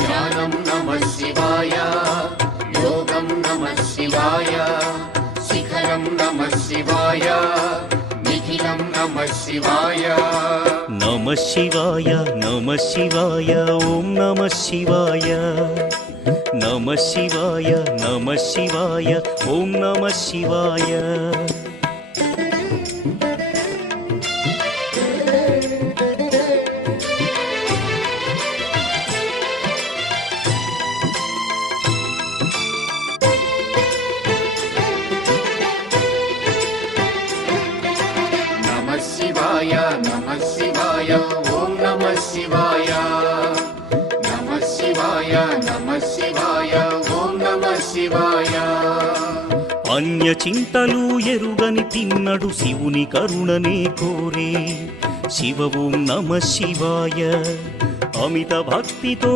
ध्यानं नमः शिवाय योगं नमः शिवाय शिखरं नमः शिवाय निखिलं नमः शिवाय नमः शिवाय नमः शिवाय ओम नमः शिवाय नमः शिवाय नमः शिवाय ओम नमः शिवाय नमः शिवाय ओम नमः शिवाय नमः शिवाय ओम नमः शिवाय अन्य చింతలు ఎరుగని తిన్నడు శివుని కరుణనే కోరే శివ ఓం నమః శివాయ అమిత భక్తితో